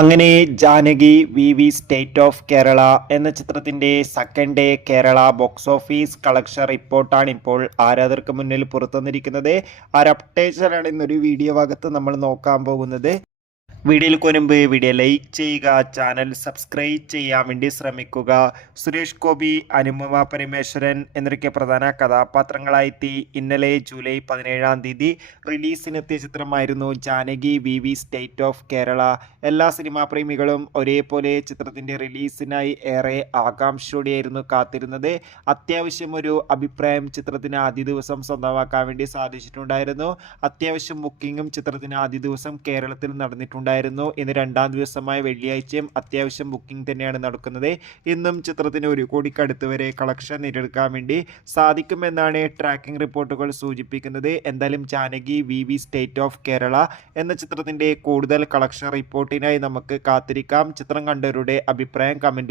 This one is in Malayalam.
അങ്ങനെ Janaki V state of Kerala എന്ന ചിത്രത്തിൻ്റെ second day Kerala box office collection റിപ്പോർട്ടാണ് ഇപ്പോൾ ആരാധകർക്ക് മുന്നിൽ പുറത്തുവന്നിരിക്കുന്നത്. ആ ഒരു അപ്ഡേഷനാണ് ഇന്നൊരു വീഡിയോ ഭാഗത്ത് നമ്മൾ നോക്കാൻ പോകുന്നത്. വീഡിയോയിൽ മുൻപ് വീഡിയോ ലൈക്ക് ചെയ്യുക, ചാനൽ സബ്സ്ക്രൈബ് ചെയ്യാൻ വേണ്ടി ശ്രമിക്കുക. സുരേഷ് ഗോപി, അനുപമ പരമേശ്വരൻ എന്നൊക്കെ പ്രധാന കഥാപാത്രങ്ങളായെത്തി ഇന്നലെ ജൂലൈ 17-ാം തീയതി റിലീസിനെത്തിയ ചിത്രമായിരുന്നു Janaki V state of Kerala. എല്ലാ സിനിമാ പ്രേമികളും ഒരേപോലെ ചിത്രത്തിൻ്റെ റിലീസിനായി ഏറെ ആകാംക്ഷയോടെയായിരുന്നു കാത്തിരുന്നത്. അത്യാവശ്യം ഒരു അഭിപ്രായം ചിത്രത്തിന് ആദ്യ ദിവസം സ്വന്തമാക്കാൻ വേണ്ടി സാധിച്ചിട്ടുണ്ടായിരുന്നു. അത്യാവശ്യം ബുക്കിങ്ങും ചിത്രത്തിന് ആദ്യ ദിവസം കേരളത്തിൽ നടന്നിട്ടുണ്ടായിരുന്നു. ഇന്ന് രണ്ടാം ദിവസമായ വെള്ളിയാഴ്ചയും അത്യാവശ്യം ബുക്കിംഗ് തന്നെയാണ് നടക്കുന്നത്. ഇന്നും ചിത്രത്തിന് 1 കോടിക്കടുത്ത് വരെ കളക്ഷൻ നേടിയെടുക്കാൻ വേണ്ടി സാധിക്കുമെന്നാണ് ട്രാക്കിംഗ് റിപ്പോർട്ടുകൾ സൂചിപ്പിക്കുന്നത്. എന്തായാലും Janaki V state of Kerala എന്ന ചിത്രത്തിൻ്റെ കൂടുതൽ കളക്ഷൻ റിപ്പോർട്ടിനായി നമുക്ക് കാത്തിരിക്കാം. ചിത്രം കണ്ടവരുടെ അഭിപ്രായം കമൻറ്റ്